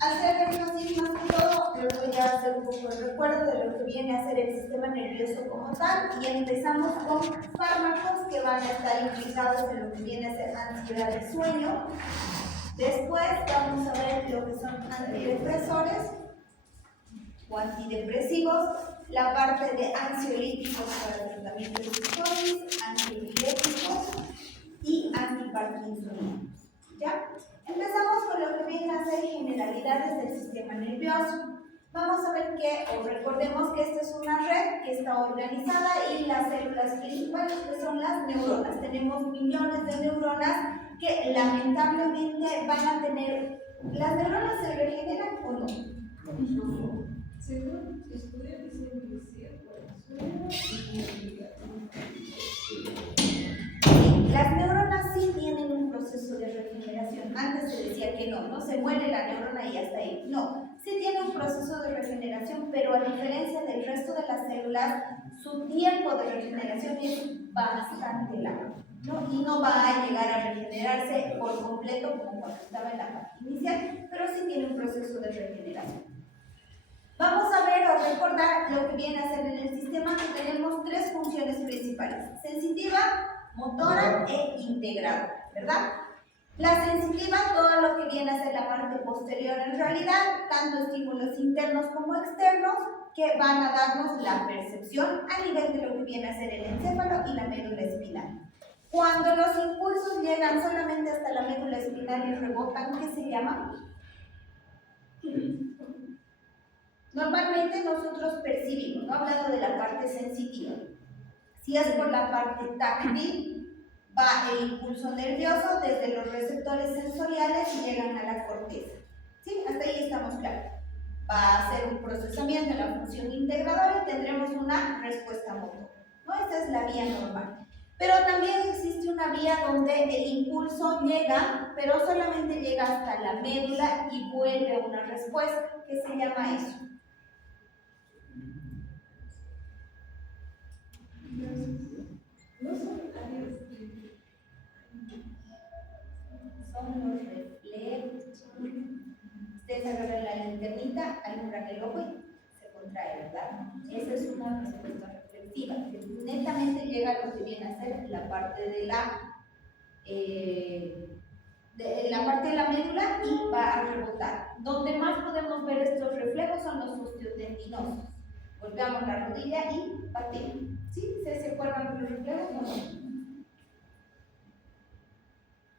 hacer énfasis más que todo, les voy a hacer un poco de recuerdo de lo que viene a ser el sistema nervioso como tal, y empezamos con fármacos que van a estar implicados en lo que viene a ser ansiedad de sueño. Después vamos a ver lo que son antidepresores o antidepresivos, la parte de ansiolíticos para el tratamiento de psicosis, antiepilépticos y antiparkinsonianos. ¿Ya? Empezamos con lo que viene a ser generalidades del sistema nervioso. Vamos a ver que, o recordemos que esta es una red que está organizada y las células principales que son las neuronas. Tenemos millones de neuronas que lamentablemente van a tener. ¿Las neuronas se regeneran o no? Según estudios dicen que sí, las neuronas sí tienen un proceso de regeneración. Antes se decía que no se muere la neurona y hasta ahí. No, sí tiene un proceso de regeneración, pero a diferencia del resto de las células, su tiempo de regeneración es bastante largo, ¿no? Y no va a llegar a regenerarse por completo como cuando estaba en la parte inicial, pero sí tiene un proceso de regeneración. Vamos a ver o recordar lo que viene a ser en el sistema, que tenemos tres funciones principales: sensitiva, motora e integradora, ¿verdad? La sensitiva, todo lo que viene a ser la parte posterior en realidad, tanto estímulos internos como externos, que van a darnos la percepción a nivel de lo que viene a ser el encéfalo y la médula espinal. Cuando los impulsos llegan solamente hasta la médula espinal y rebotan, ¿qué se llama? Normalmente nosotros percibimos, ¿no? Hablando de la parte sensitiva. Si es por la parte táctil, va el impulso nervioso desde los receptores sensoriales y llegan a la corteza. ¿Sí? Hasta ahí estamos claros. Va a hacer un procesamiento en la función integradora y tendremos una respuesta motora, ¿no? Esta es la vía normal. Pero también existe una vía donde el impulso llega, pero solamente llega hasta la médula y vuelve a una respuesta. ¿Qué se llama eso? no son áreas Son los reflejos. Ustedes agarran la linternita, alumbran el ojo y se contrae, ¿verdad? Esa es una respuesta reflexiva, que netamente llega a lo que viene a ser la parte de la médula y va a rebotar. Donde más podemos ver estos reflejos son los osteotendinosos. Golpeamos la rodilla y pateamos. ¿Sí? ¿Se acuerdan de los reflejos? No.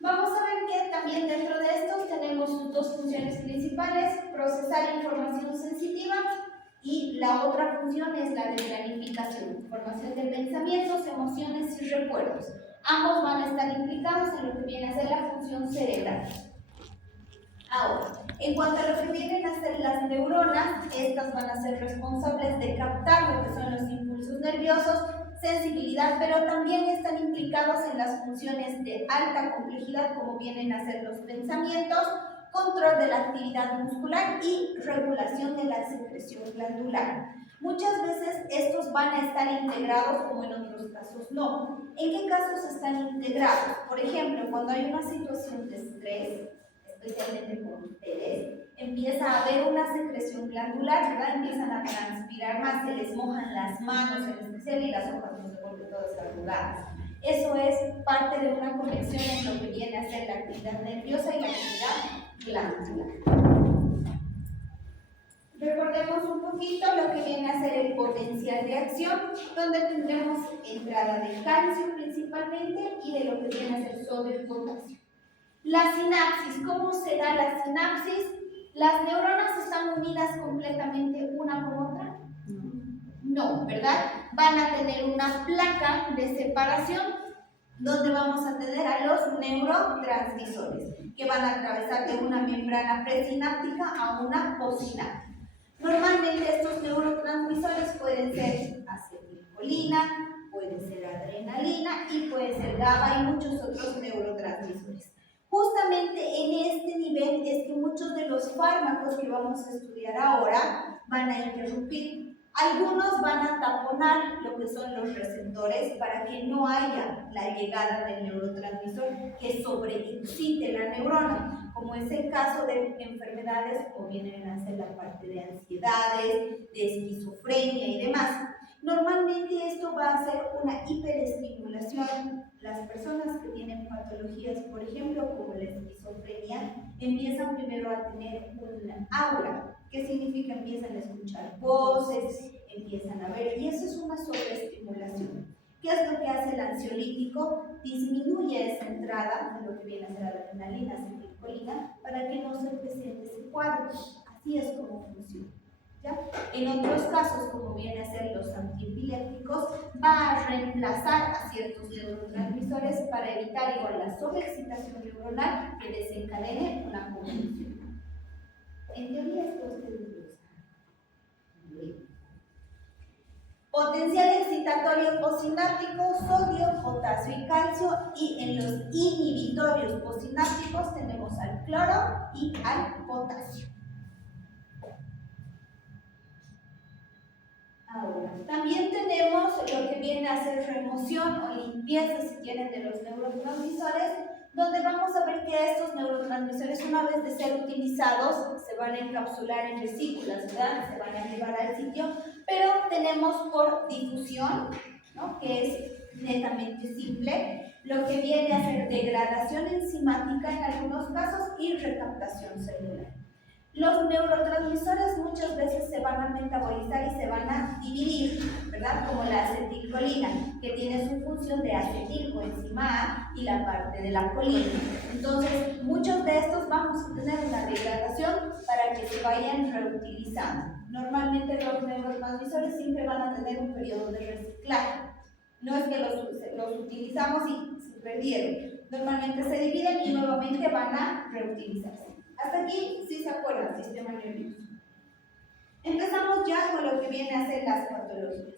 Vamos a ver que también dentro de estos tenemos sus dos funciones principales: procesar información sensitiva, y la otra función es la de planificación, formación de pensamientos, emociones y recuerdos. Ambos van a estar implicados en lo que viene a ser la función cerebral. Ahora, en cuanto a lo que vienen a ser las neuronas, estas van a ser responsables de captar lo que son los impulsos nerviosos, sensibilidad, pero también están implicados en las funciones de alta complejidad, como vienen a ser los pensamientos, control de la actividad muscular y regulación de la secreción glandular. Muchas veces estos van a estar integrados, como en otros casos no. ¿En qué casos están integrados? Por ejemplo, cuando hay una situación de estrés, especialmente por ustedes, empieza a haber una secreción glandular, ¿verdad? Empiezan a transpirar más, se les mojan las manos en especial y las hojas no se vuelven todas arrugadas. Eso es parte de una conexión en lo que viene a ser la actividad nerviosa y la actividad glandular. Recordemos un poquito lo que viene a ser el potencial de acción, donde tendremos entrada de calcio principalmente y de lo que viene a ser sodio y potasio. La sinapsis, ¿cómo se da la sinapsis? ¿Las neuronas están unidas completamente una con otra? No, ¿verdad? Van a tener una placa de separación donde vamos a tener a los neurotransmisores que van a atravesar de una membrana presináptica a una postsináptica. Normalmente estos neurotransmisores pueden ser acetilcolina, puede ser adrenalina y puede ser GABA y muchos otros neurotransmisores. Justamente en este nivel es que muchos de los fármacos que vamos a estudiar ahora van a interrumpir. Algunos van a taponar lo que son los receptores para que no haya la llegada del neurotransmisor que sobreexcite la neurona, como es el caso de enfermedades como vienen a ser la parte de ansiedades, de esquizofrenia y demás. Normalmente esto va a ser una hiperestimulación. Las personas que tienen patologías, por ejemplo, como la esquizofrenia, empiezan primero a tener un aura. ¿Qué significa? Empiezan a escuchar voces, empiezan a ver, y eso es una sobreestimulación. ¿Qué es lo que hace el ansiolítico? Disminuye esa entrada de lo que viene a ser adrenalina, acetilcolina, para que no se presente ese cuadro. Así es como funciona. ¿Ya? En otros casos, como viene a ser los antiepilépticos, va a reemplazar a ciertos neurotransmisores para evitar igual la sobreexcitación neuronal que desencadene una convulsión. En teoría esto ustedes lo saben. Potencial excitatorio posináptico, sodio, potasio y calcio, y en los inhibitorios posinápticos tenemos al cloro y al potasio. Ahora, también tenemos lo que viene a ser remoción o limpieza, si quieren, de los neurotransmisores, donde vamos a ver que estos neurotransmisores, una vez de ser utilizados, se van a encapsular en vesículas, ¿verdad? Se van a llevar al sitio, pero tenemos por difusión, ¿no? Que es netamente simple, lo que viene a ser degradación enzimática en algunos casos y recaptación celular. Los neurotransmisores muchas veces se van a metabolizar y se van a dividir, ¿verdad? Como la acetilcolina, que tiene su función de acetilcoenzima A y la parte de la colina. Entonces, muchos de estos vamos a tener una degradación para que se vayan reutilizando. Normalmente los neurotransmisores siempre van a tener un periodo de reciclaje. No es que los utilizamos y se perdieron. Normalmente se dividen y nuevamente van a reutilizarse. Hasta aquí, sí se acuerdan, sistema nervioso. Empezamos ya con lo que viene a ser las patologías.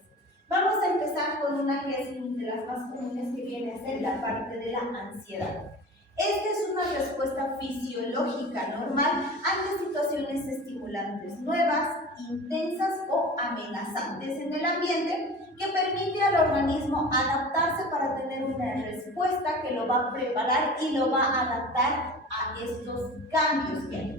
Vamos a empezar con una que es de las más comunes, que viene a ser la parte de la ansiedad. Esta es una respuesta fisiológica normal ante situaciones estimulantes nuevas, intensas o amenazantes en el ambiente, que permite al organismo adaptarse para tener una respuesta que lo va a preparar y lo va a adaptar a estos cambios que hay.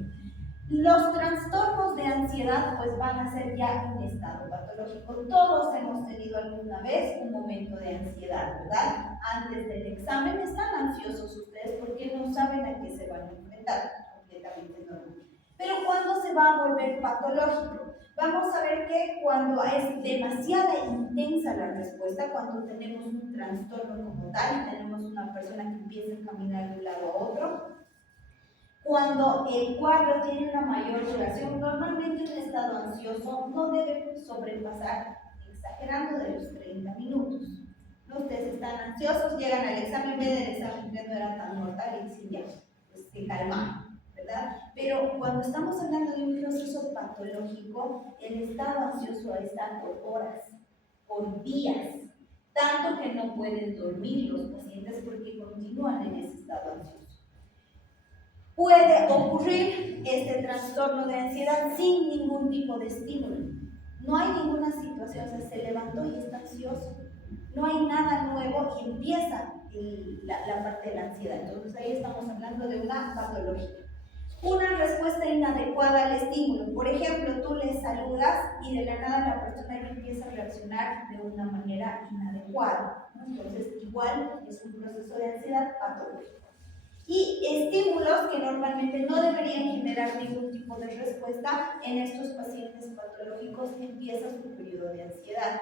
Los trastornos de ansiedad pues van a ser ya un estado patológico. Todos hemos tenido alguna vez un momento de ansiedad, ¿verdad? Antes del examen están ansiosos ustedes porque no saben a qué se van a enfrentar, completamente normal. Pero ¿cuándo se va a volver patológico? Vamos a ver que cuando es demasiada intensa la respuesta, cuando tenemos un trastorno como tal, tenemos una persona que empieza a caminar de un lado a otro, cuando el cuadro tiene una mayor duración, normalmente un estado ansioso no debe sobrepasar, exagerando, de los 30 minutos. ¿No? Ustedes están ansiosos, llegan al examen, ven el examen que no era tan mortal y dicen ya, pues se calman, ¿verdad? Pero cuando estamos hablando de un proceso patológico, el estado ansioso está por horas, por días, tanto que no pueden dormir los pacientes porque continúan en ese estado ansioso. Puede ocurrir este trastorno de ansiedad sin ningún tipo de estímulo. No hay ninguna situación, o sea, se levantó y está ansioso. No hay nada nuevo y empieza la parte de la ansiedad. Entonces ahí estamos hablando de una patología. Una respuesta inadecuada al estímulo. Por ejemplo, tú le saludas y de la nada la persona ya empieza a reaccionar de una manera inadecuada, ¿no? Entonces igual es un proceso de ansiedad patológico. Y estímulos que normalmente no deberían generar ningún tipo de respuesta, en estos pacientes patológicos empieza su periodo de ansiedad.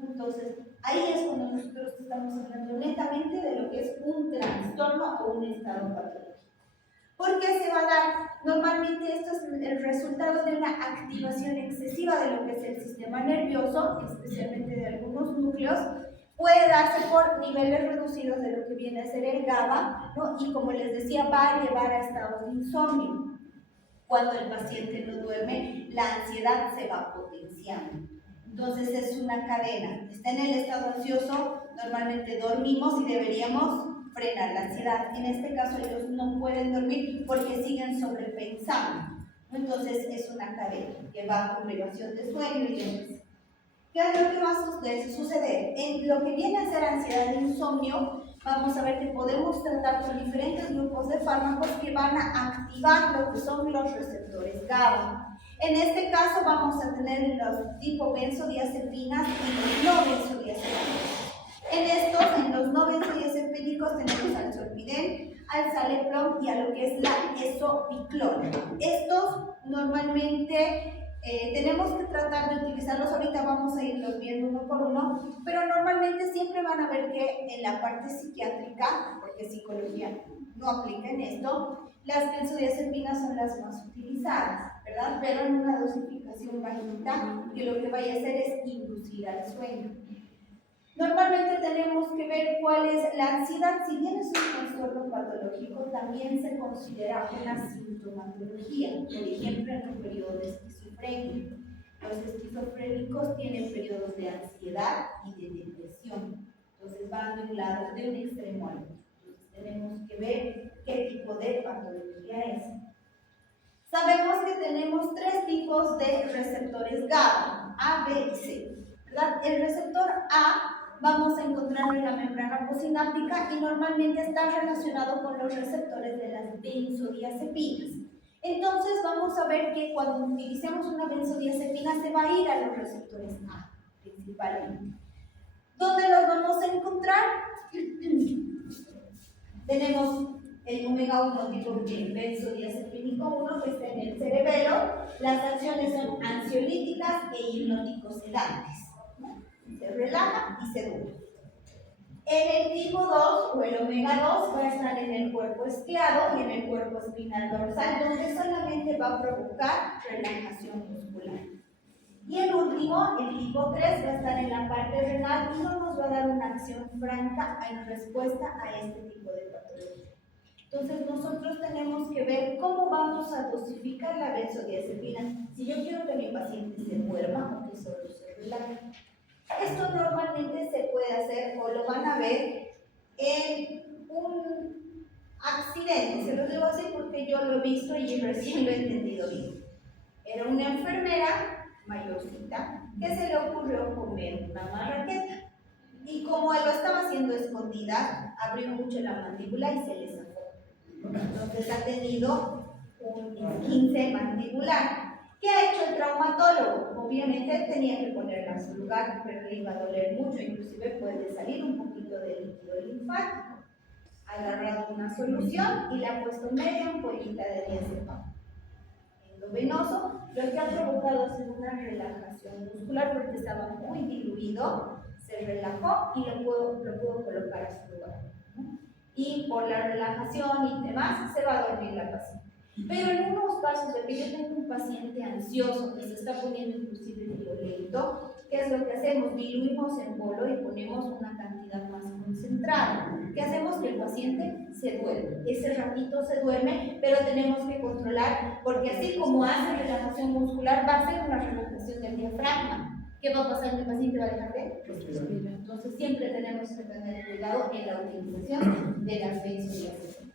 Entonces, ahí es cuando nosotros estamos hablando netamente de lo que es un trastorno o un estado patológico. ¿Por qué se va a dar? Normalmente esto es el resultado de una activación excesiva de lo que es el sistema nervioso, especialmente de algunos núcleos. Puede darse por niveles reducidos de lo que viene a ser el GABA, ¿no? Y como les decía, va a llevar a estados de insomnio. Cuando el paciente no duerme, la ansiedad se va potenciando. Entonces es una cadena. Está en el estado ansioso, normalmente dormimos y deberíamos frenar la ansiedad. En este caso ellos no pueden dormir porque siguen sobrepensando. Entonces es una cadena que va con privación de sueño y demás. ¿Qué es lo que va a suceder? En lo que viene a ser ansiedad e insomnio, vamos a ver que podemos tratar con diferentes grupos de fármacos que van a activar lo que son los receptores GABA. En este caso vamos a tener los tipo benzodiazepinas y los no benzodiazepinas. En los no benzodiazepínicos tenemos al zolpidem, al Saleplon y a lo que es la esopiclona. Estos normalmente tenemos que tratar de utilizarlos, ahorita vamos a irlos viendo uno por uno, pero normalmente siempre van a ver que en la parte psiquiátrica, porque psicología no aplica en esto, las benzodiazepinas son las más utilizadas, ¿verdad? Pero en una dosificación bajita, que lo que vaya a hacer es inducir al sueño. Normalmente tenemos que ver cuál es la ansiedad. Si bien es un trastorno patológico, también se considera una sintomatología, por ejemplo en un periodo de esquizofrenia. Los esquizofrénicos tienen periodos de ansiedad y de depresión, entonces van de un lado, de un extremo al otro. Entonces tenemos que ver qué tipo de patología es. Sabemos que tenemos tres tipos de receptores GABA, A, B y C, ¿verdad? El receptor A vamos a encontrarlo en la membrana postsináptica y normalmente está relacionado con los receptores de las benzodiazepinas. Entonces vamos a ver que cuando utilicemos una benzodiazepina se va a ir a los receptores A, principalmente. ¿Dónde los vamos a encontrar? Tenemos el omega 1 tipo benzodiazepínico 1 que está en el cerebelo. Las acciones son ansiolíticas e hipnótico-sedantes. Se relaja y se duerme. En el tipo 2 o el omega 2 va a estar en el cuerpo estriado y en el cuerpo espinal dorsal, donde solamente va a provocar relajación muscular. Y el último, el tipo 3, va a estar en la parte renal y no nos va a dar una acción franca en respuesta a este tipo de patología. Entonces nosotros tenemos que ver cómo vamos a dosificar la benzodiazepina. Si yo quiero que mi paciente se duerma o que solo se relaje. Esto normalmente se puede hacer o lo van a ver en un accidente. Se lo digo así porque yo lo he visto y recién lo he entendido bien. Era una enfermera mayorcita que se le ocurrió comer una marraqueta. Y como él lo estaba haciendo escondida, abrió mucho la mandíbula y se le zafó. Entonces ha tenido un esguince mandibular. ¿Qué ha hecho el traumatólogo? Obviamente tenía que ponerla en su lugar, pero le iba a doler mucho, inclusive puede salir un poquito de líquido linfático. Ha agarrado una solución y le ha puesto media ampollita de diazepam. En lo venoso, lo que ha provocado es una relajación muscular porque estaba muy diluido, se relajó y lo pudo colocar a su lugar. Y por la relajación y demás, se va a dormir la paciente. Pero en unos casos de que yo tengo un paciente ansioso que se está poniendo inclusive violento, ¿qué es lo que hacemos? Diluimos en bolo y ponemos una cantidad más concentrada. ¿Qué hacemos? Que el paciente se duerme. Ese ratito se duerme, pero tenemos que controlar, porque así como hace relajación muscular, va a ser una relajación del diafragma. ¿Qué va a pasar? El paciente va a dejar de respirar. Entonces siempre tenemos que tener cuidado en la utilización de las benzodiazepinas.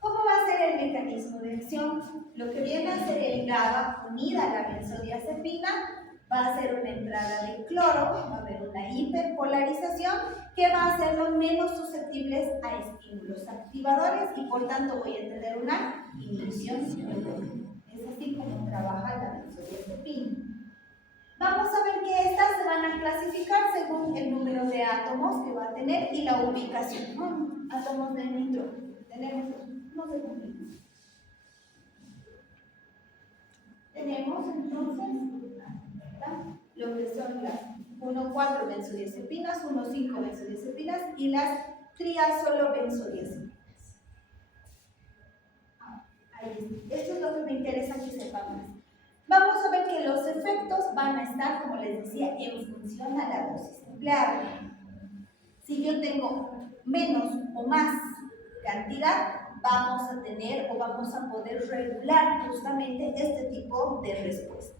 ¿Cómo va a ser el mecanismo de acción? Lo que viene a ser el GABA unida a la benzodiazepina va a ser una entrada de cloro, va a haber una hiperpolarización que va a hacerlos menos susceptibles a estímulos activadores y por tanto voy a tener una inhibición neuronal. Es así como trabaja la benzodiazepina. Vamos a ver que estas se van a clasificar según el número de átomos que va a tener y la ubicación. Átomos de nitrógeno. Tenemos no se complica. Tenemos entonces lo que son las 1,4 benzodiazepinas, 1,5 benzodiazepinas y las triazolo benzodiazepinas. Ahí está. Esto es lo que me interesa que sepamos. Vamos a ver que los efectos van a estar, como les decía, en función a la dosis empleada. Si yo tengo menos o más cantidad, vamos a tener o vamos a poder regular justamente este tipo de respuesta.